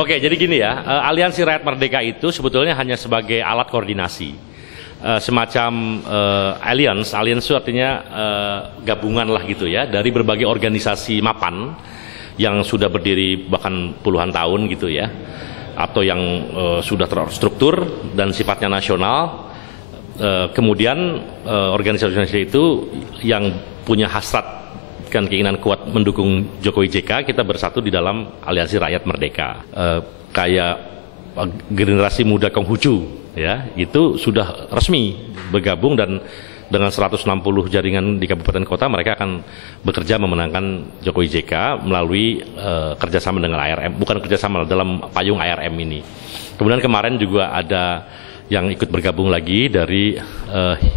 Oke, jadi gini ya, Aliansi Rakyat Merdeka itu sebetulnya hanya sebagai alat koordinasi, semacam alliance itu artinya gabungan lah gitu ya, dari berbagai organisasi mapan yang sudah berdiri bahkan puluhan tahun gitu ya, atau yang sudah terstruktur dan sifatnya nasional. Kemudian organisasi itu yang punya hasrat kan keinginan kuat mendukung Jokowi JK, kita bersatu di dalam Aliansi Rakyat Merdeka. Kayak generasi muda Konghucu ya, itu sudah resmi bergabung dan dengan 160 jaringan di kabupaten kota mereka akan bekerja memenangkan Jokowi JK melalui kerjasama dengan ARM, bukan kerjasama dalam payung ARM ini. Kemudian kemarin juga ada yang ikut bergabung lagi dari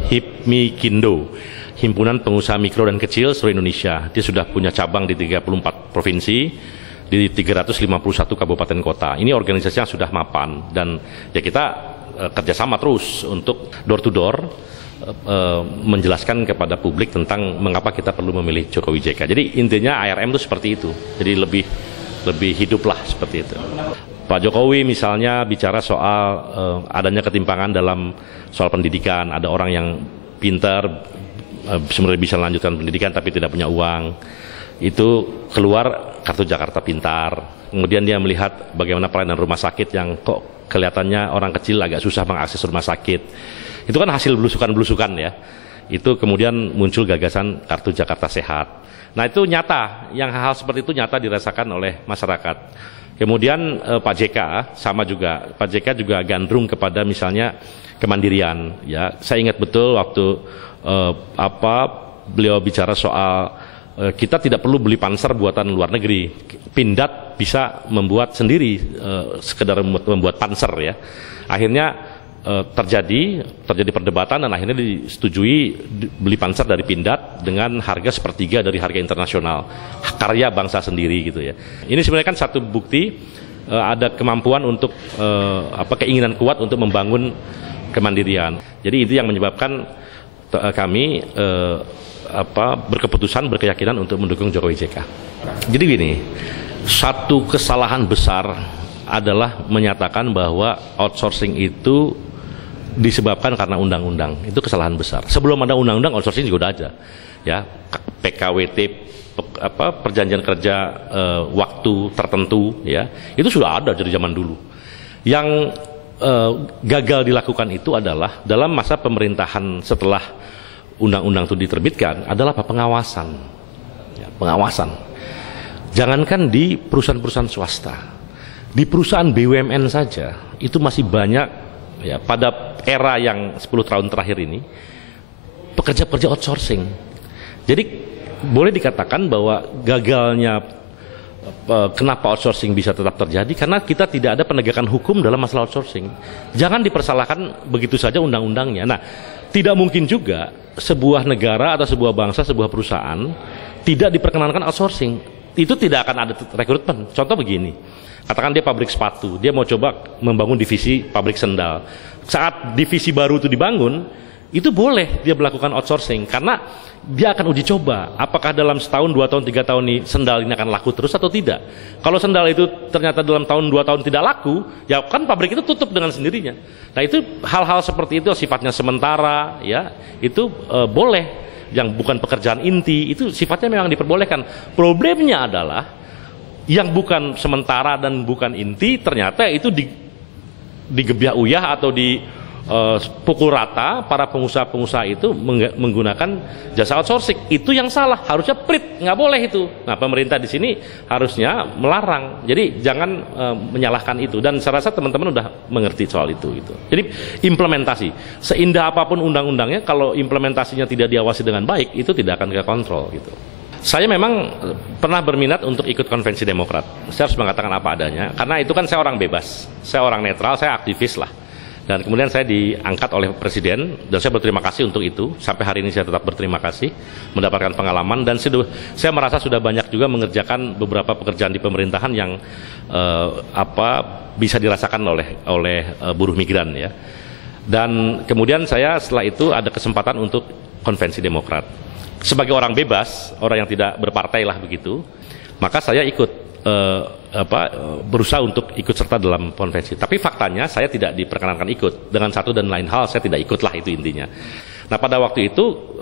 HIPMI Kindo, Himpunan Pengusaha Mikro dan Kecil seluruh Indonesia. Dia sudah punya cabang di 34 provinsi, di 351 kabupaten kota. Ini organisasi yang sudah mapan dan ya kita kerjasama terus untuk door to door menjelaskan kepada publik tentang mengapa kita perlu memilih Jokowi JK. Jadi intinya ARM itu seperti itu. Jadi lebih hiduplah seperti itu. Pak Jokowi misalnya bicara soal adanya ketimpangan dalam soal pendidikan. Ada orang yang pintar sebenarnya bisa melanjutkan pendidikan tapi tidak punya uang, itu keluar kartu Jakarta Pintar. Kemudian dia melihat bagaimana pelayanan rumah sakit yang kok kelihatannya orang kecil agak susah mengakses rumah sakit. Itu kan hasil belusukan-belusukan ya. Itu kemudian muncul gagasan kartu Jakarta Sehat. Nah itu nyata, yang hal-hal seperti itu nyata dirasakan oleh masyarakat. Kemudian Pak JK sama juga, Pak JK juga gandrung kepada misalnya kemandirian. Ya, saya ingat betul waktu beliau bicara soal kita tidak perlu beli panser buatan luar negeri, Pindad bisa membuat sendiri, sekedar membuat panser ya. Akhirnya terjadi perdebatan dan akhirnya disetujui beli panser dari Pindad dengan harga sepertiga dari harga internasional, karya bangsa sendiri gitu ya. Ini sebenarnya kan satu bukti ada kemampuan untuk keinginan kuat untuk membangun kemandirian. Jadi itu yang menyebabkan kami berkeputusan, berkeyakinan untuk mendukung Jokowi JK. Jadi gini, satu kesalahan besar adalah menyatakan bahwa outsourcing itu disebabkan karena undang-undang. Itu kesalahan besar. Sebelum ada undang-undang, outsourcing juga udah ada. Ya, PKWT, perjanjian kerja waktu tertentu, ya, itu sudah ada dari zaman dulu. Yang gagal dilakukan itu adalah dalam masa pemerintahan setelah undang-undang itu diterbitkan adalah pengawasan. Ya, pengawasan. Jangankan di perusahaan-perusahaan swasta, di perusahaan BUMN saja itu masih banyak ya, pada era yang 10 tahun terakhir ini pekerja-pekerja outsourcing. Jadi boleh dikatakan bahwa gagalnya kenapa outsourcing bisa tetap terjadi karena kita tidak ada penegakan hukum dalam masalah outsourcing. Jangan dipersalahkan begitu saja undang-undangnya. Nah, tidak mungkin juga sebuah negara atau sebuah bangsa, sebuah perusahaan tidak diperkenankan outsourcing. Itu tidak akan ada rekrutmen. Contoh begini, katakan dia pabrik sepatu, dia mau coba membangun divisi pabrik sendal. Saat divisi baru itu dibangun, itu boleh dia melakukan outsourcing karena dia akan uji coba apakah dalam setahun, 2 tahun, 3 tahun ini sendal ini akan laku terus atau tidak. Kalau sendal itu ternyata dalam tahun 2 tahun tidak laku, ya kan pabrik itu tutup dengan sendirinya. Nah itu hal-hal seperti itu sifatnya sementara ya, itu boleh. Yang bukan pekerjaan inti itu sifatnya memang diperbolehkan. Problemnya adalah yang bukan sementara dan bukan inti ternyata itu digebyah uyah atau dipukul rata para pengusaha-pengusaha itu menggunakan jasa outsourcing. Itu yang salah, harusnya pelit, nggak boleh itu. Nah pemerintah di sini harusnya melarang. Jadi jangan menyalahkan itu dan saya rasa teman-teman udah mengerti soal itu gitu. Jadi implementasi, seindah apapun undang-undangnya kalau implementasinya tidak diawasi dengan baik itu tidak akan kita kontrol gitu. Saya memang pernah berminat untuk ikut konvensi Demokrat. Saya harus mengatakan apa adanya, karena itu kan saya orang bebas, saya orang netral, saya aktivis lah. Dan kemudian saya diangkat oleh Presiden, dan saya berterima kasih untuk itu. Sampai hari ini saya tetap berterima kasih, mendapatkan pengalaman, dan saya merasa sudah banyak juga mengerjakan beberapa pekerjaan di pemerintahan yang bisa dirasakan oleh buruh migran ya. Dan kemudian saya setelah itu ada kesempatan untuk konvensi Demokrat. Sebagai orang bebas, orang yang tidak berpartai lah begitu, maka saya ikut berusaha untuk ikut serta dalam konvensi. Tapi faktanya saya tidak diperkenankan ikut. Dengan satu dan lain hal saya tidak ikutlah, itu intinya. Nah pada waktu itu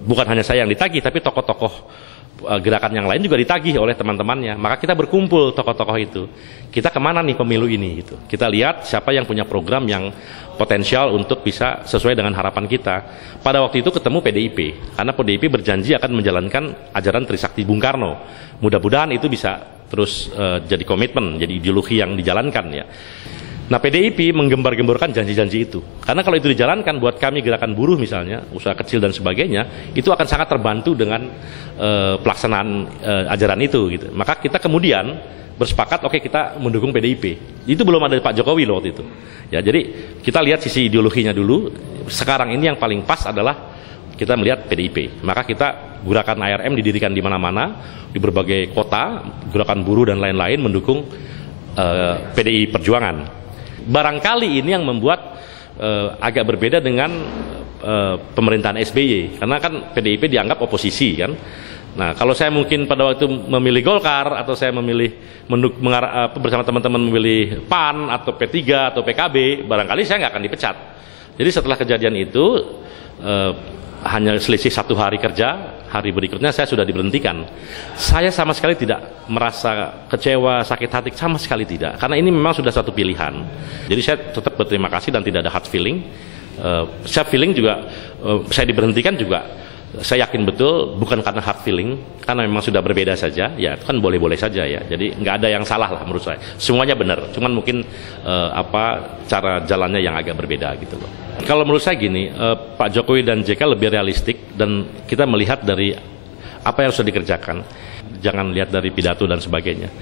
bukan hanya saya yang ditagih, tapi tokoh-tokoh gerakan yang lain juga ditagih oleh teman-temannya. Maka kita berkumpul tokoh-tokoh itu. Kita kemana nih pemilu ini? Gitu. Kita lihat siapa yang punya program yang potensial untuk bisa sesuai dengan harapan kita. Pada waktu itu ketemu PDIP, karena PDIP berjanji akan menjalankan ajaran Trisakti Bung Karno. Mudah-mudahan itu bisa terus jadi komitmen, jadi ideologi yang dijalankan ya. Nah PDIP menggembar-gemborkan janji-janji itu. Karena kalau itu dijalankan buat kami gerakan buruh misalnya, usaha kecil dan sebagainya, itu akan sangat terbantu dengan pelaksanaan ajaran itu gitu. Maka kita kemudian bersepakat, oke, kita mendukung PDIP. Itu belum ada Pak Jokowi loh waktu itu. Ya, jadi kita lihat sisi ideologinya dulu. Sekarang ini yang paling pas adalah kita melihat PDIP. Maka kita gerakan ARM didirikan di mana-mana, di berbagai kota, gerakan buruh dan lain-lain mendukung PDI Perjuangan. Barangkali ini yang membuat agak berbeda dengan pemerintahan SBY, karena kan PDIP dianggap oposisi kan. Nah kalau saya mungkin pada waktu memilih Golkar atau saya memilih bersama teman-teman memilih PAN atau P3 atau PKB, barangkali saya nggak akan dipecat. Jadi setelah kejadian itu hanya selisih 1 hari kerja, hari berikutnya saya sudah diberhentikan. Saya sama sekali tidak merasa kecewa, sakit hati, sama sekali tidak. Karena ini memang sudah satu pilihan. Jadi saya tetap berterima kasih dan tidak ada hard feeling. Saya feeling juga, saya diberhentikan juga, saya yakin betul bukan karena hard feeling, karena memang sudah berbeda saja. Ya itu kan boleh-boleh saja ya. Jadi nggak ada yang salah lah menurut saya. Semuanya benar. Cuman mungkin cara jalannya yang agak berbeda gitu loh. Kalau menurut saya gini, Pak Jokowi dan JK lebih realistik dan kita melihat dari apa yang sudah dikerjakan. Jangan lihat dari pidato dan sebagainya.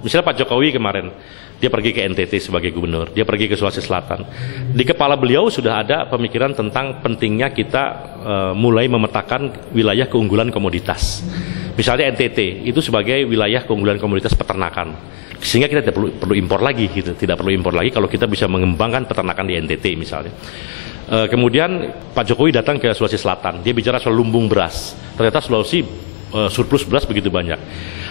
Misalnya Pak Jokowi kemarin, dia pergi ke NTT sebagai gubernur, dia pergi ke Sulawesi Selatan. Di kepala beliau sudah ada pemikiran tentang pentingnya kita mulai memetakan wilayah keunggulan komoditas. Misalnya NTT itu sebagai wilayah keunggulan komoditas peternakan. Sehingga kita tidak perlu impor lagi gitu. Tidak perlu impor lagi kalau kita bisa mengembangkan peternakan di NTT misalnya. Kemudian Pak Jokowi datang ke Sulawesi Selatan, dia bicara soal lumbung beras. Ternyata Sulawesi surplus beras begitu banyak.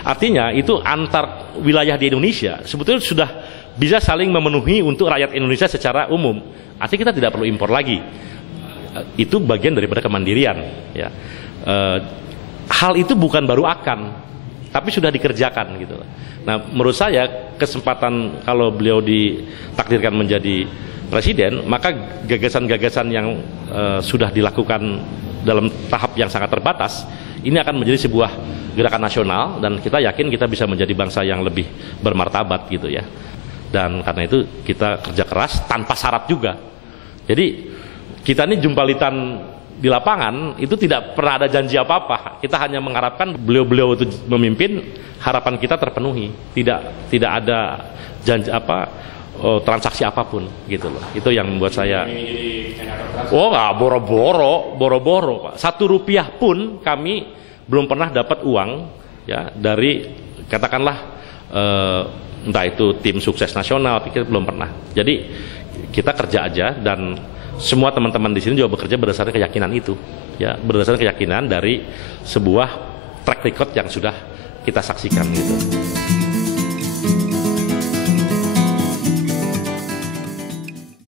Artinya itu antar wilayah di Indonesia sebetulnya sudah bisa saling memenuhi untuk rakyat Indonesia secara umum. Artinya kita tidak perlu impor lagi. Itu bagian daripada kemandirian. Ya. Hal itu bukan baru akan, tapi sudah dikerjakan gitu. Nah, menurut saya kesempatan kalau beliau ditakdirkan menjadi presiden, maka gagasan-gagasan yang sudah dilakukan dalam tahap yang sangat terbatas ini akan menjadi sebuah gerakan nasional dan kita yakin kita bisa menjadi bangsa yang lebih bermartabat gitu ya. Dan karena itu kita kerja keras tanpa syarat juga. Jadi kita ini jumpalitan di lapangan itu tidak pernah ada janji apa-apa. Kita hanya mengharapkan beliau-beliau itu memimpin, harapan kita terpenuhi. Tidak ada janji transaksi apapun gitu loh. Itu yang membuat saya nggak boro-boro Pak. 1 rupiah pun kami belum pernah dapat uang ya dari katakanlah entah itu tim sukses nasional, pikir belum pernah. Jadi kita kerja aja dan semua teman-teman di sini juga bekerja berdasarkan keyakinan itu ya, berdasarkan keyakinan dari sebuah track record yang sudah kita saksikan gitu.